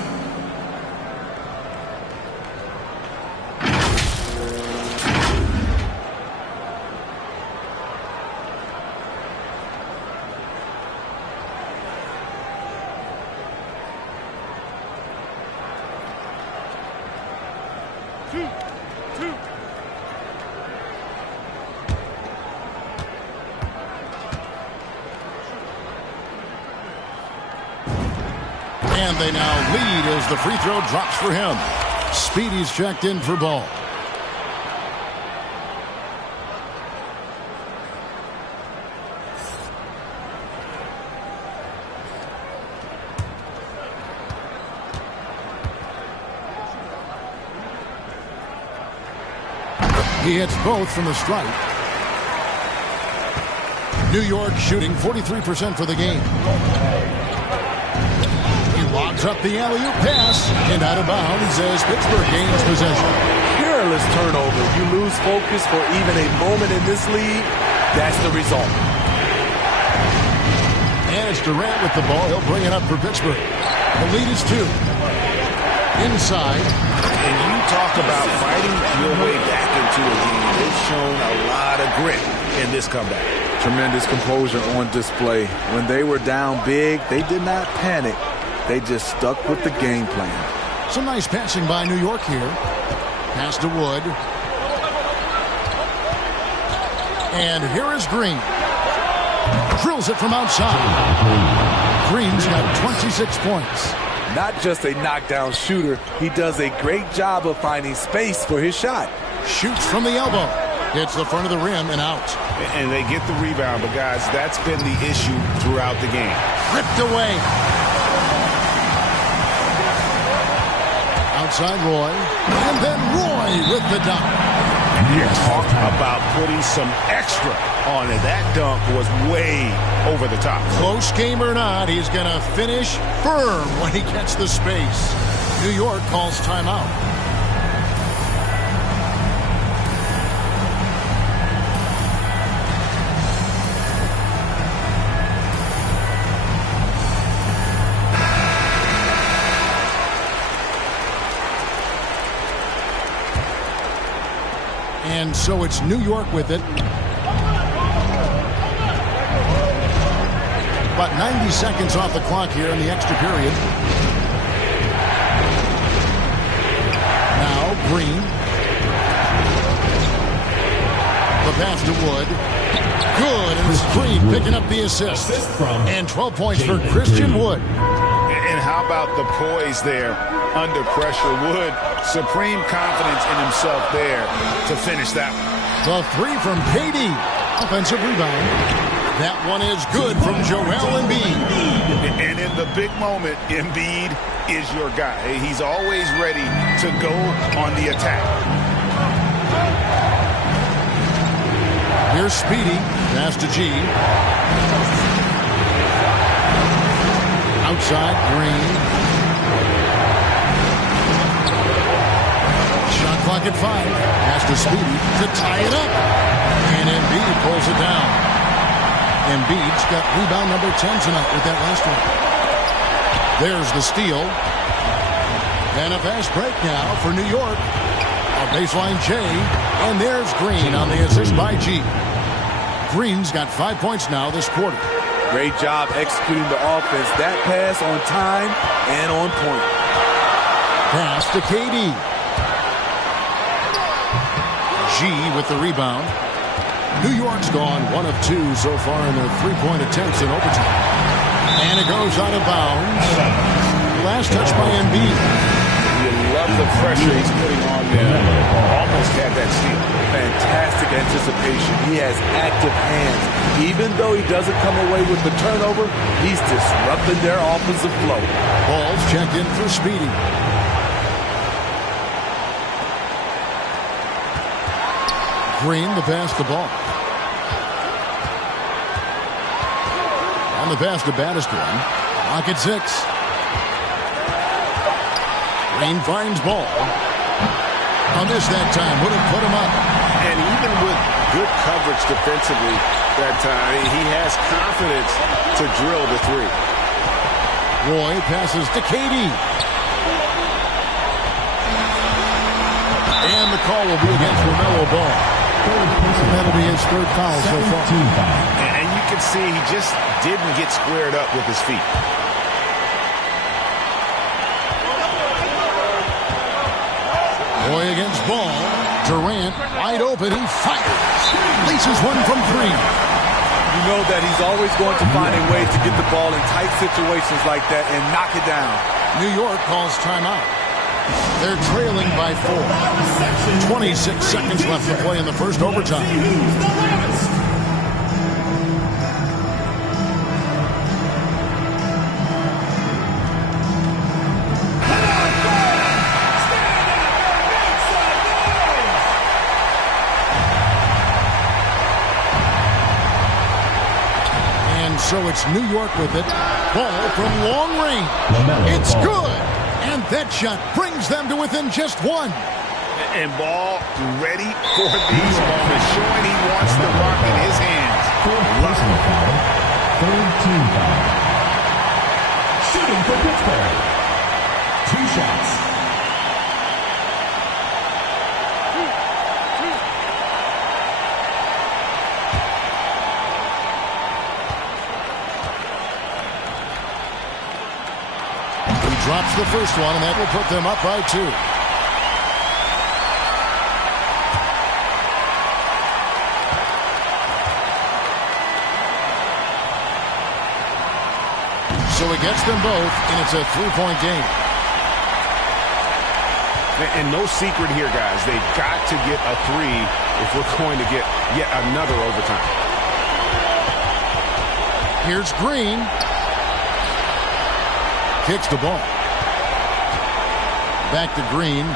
And they now lead as the free throw drops for him. Speedy's checked in for Ball. He hits both from the stripe. New York shooting 43% for the game. He lobs up the alley-oop pass and out of bounds as Pittsburgh gains possession. Careless turnover. You lose focus for even a moment in this league. That's the result. And it's Durant with the ball. He'll bring it up for Pittsburgh. The lead is 2. Inside. And you talk about fighting your way back into a game. They've shown a lot of grit in this comeback. Tremendous composure on display. When they were down big, they did not panic. They just stuck with the game plan. Some nice passing by New York here. Pass to Wood. And here is Green. Drills it from outside. Green's got 26 points. Not just a knockdown shooter, he does a great job of finding space for his shot. Shoots from the elbow. Hits the front of the rim and out. And they get the rebound, but guys, that's been the issue throughout the game. Ripped away. Outside Roy. And then Roy with the dunk. Talk about putting some extra on it. That dunk was way over the top. Close game or not, he's going to finish firm when he gets the space. New York calls timeout. And so it's New York with it. About 90 seconds off the clock here in the extra period. Now Green. The pass to Wood. Good, and it's Green picking up the assist. And 12 points for Christian Wood. And how about the poise there under pressure? Wood, supreme confidence in himself there to finish that one. The 3 from KD. Offensive rebound. That one is good from Joel Embiid. And in the big moment, Embiid is your guy. He's always ready to go on the attack. Here's Speedy. Pass to G. Outside, Green. Shot clock at 5. Pass to Speedy to tie it up. And Embiid pulls it down. Embiid's got rebound number 10 tonight with that last one. There's the steal. And a fast break now for New York. A baseline J. And there's Green on the assist by G. Green's got 5 points now this quarter. Great job executing the offense. That pass on time and on point. Pass to KD. G with the rebound. New York's gone 1 of 2 so far in their three-point attempts in overtime. And it goes out of bounds. Last touch by Embiid. You love the pressure he's putting on them. Almost had that steal. Fantastic anticipation. He has active hands. Even though he doesn't come away with the turnover, he's disrupting their offensive flow. Ball's checked in for Speedy. Green to pass the ball. On the pass to Battiston. Clock at 6. Green finds ball. A miss that time. Would have put him up. And even with good coverage defensively that time, he has confidence to drill the 3. Roy passes to KD. And the call will be against LaMelo Ball. That'll be his 3rd foul so far. And you can see he just didn't get squared up with his feet. Roy against Ball. Durant wide open. He fires. Laces one from 3. You know that he's always going to find a way to get the ball in tight situations like that and knock it down. New York calls timeout. They're trailing by 4. 26 seconds left to play in the first overtime. And so it's New York with it. Ball from long range. It's good. And that shot brings them to within just one. And Ball ready for these moments, showing he wants the rock in his hands. Third team foul. Shooting for Pittsburgh. 2 shots. He drops the first one, and that will put them up by 2. So he gets them both, and it's a 3-point game. And no secret here, guys. They've got to get a 3 if we're going to get yet another overtime. Here's Green. Kicks the ball. Back to Green.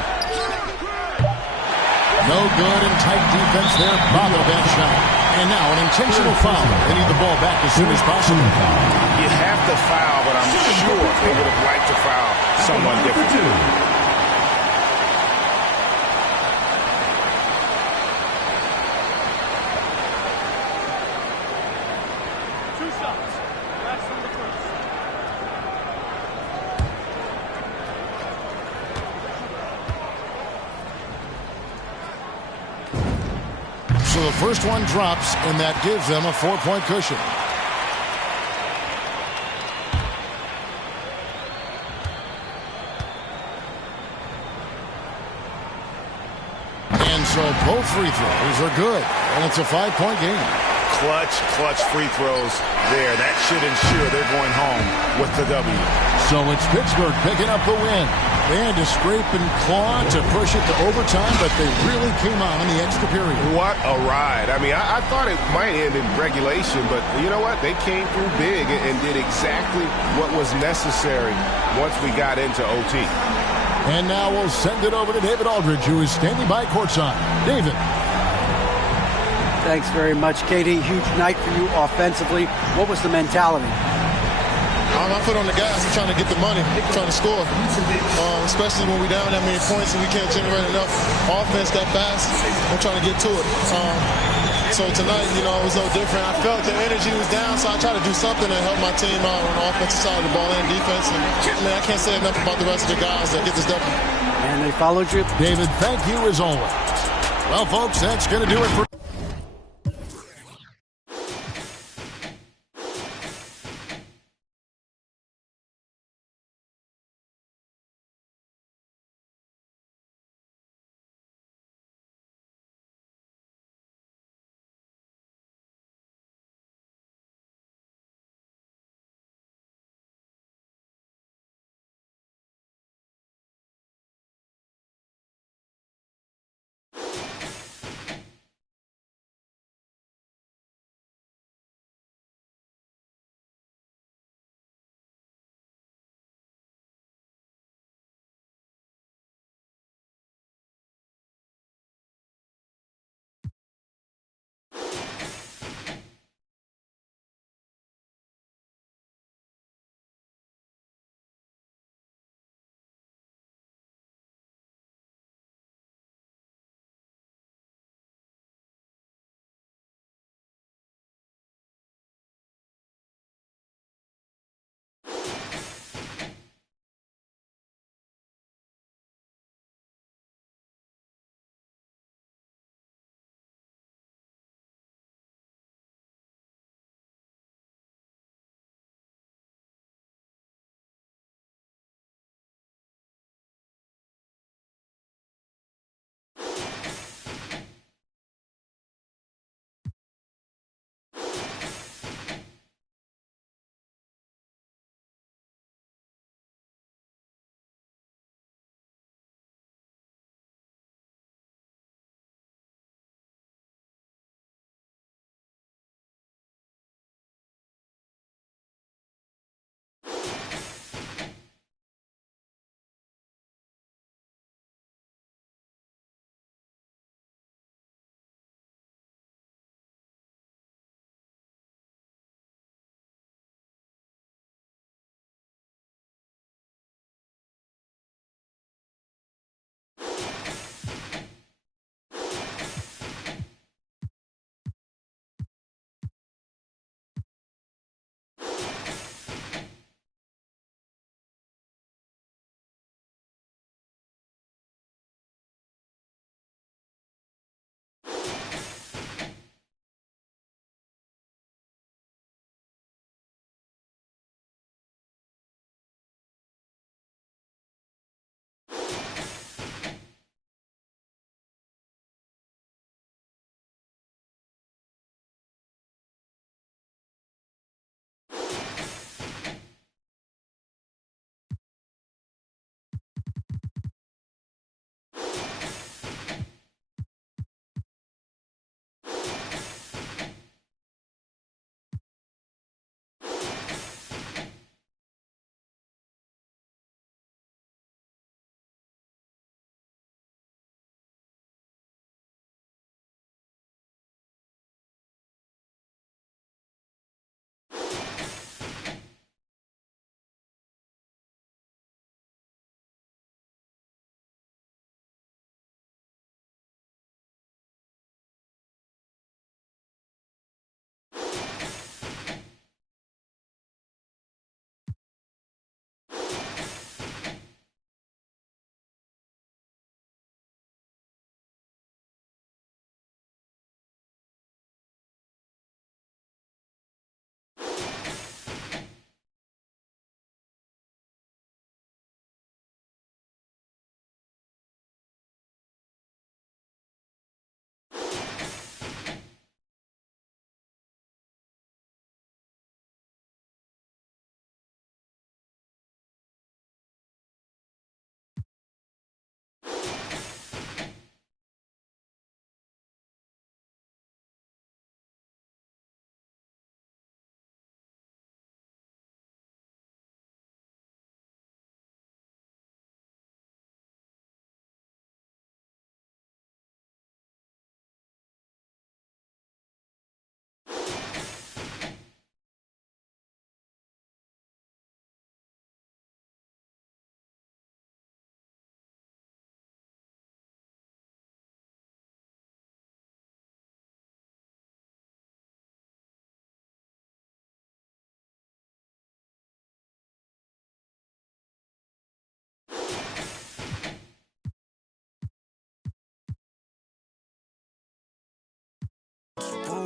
No good, and tight defense there. Bother that shot. And now an intentional foul. They need the ball back as soon as possible. You have to foul, but I'm sure they would have liked to foul someone different. So the first one drops, and that gives them a 4-point cushion. And so both free throws are good, and it's a 5-point game. Clutch free throws there. That should ensure they're going home with the W. So it's Pittsburgh picking up the win. They had to scrape and claw to push it to overtime, but they really came on in the extra period. What a ride. I mean, I thought it might end in regulation, but you know what? They came through big and did exactly what was necessary once we got into OT. And now we'll send it over to David Aldridge, who is standing by courtside. David. Thanks very much, Katie. Huge night for you offensively. What was the mentality? I put on the gas. I'm trying to get the money, trying to score, especially when we're down that many points and we can't generate enough offense that fast. I'm trying to get to it. So tonight, it was no different. I felt the energy was down, so I tried to do something to help my team out on the offensive side of the ball and defense. And I can't say enough about the rest of the guys that get this W. And they followed you. David, thank you as always. Well, folks, that's going to do it for Keep on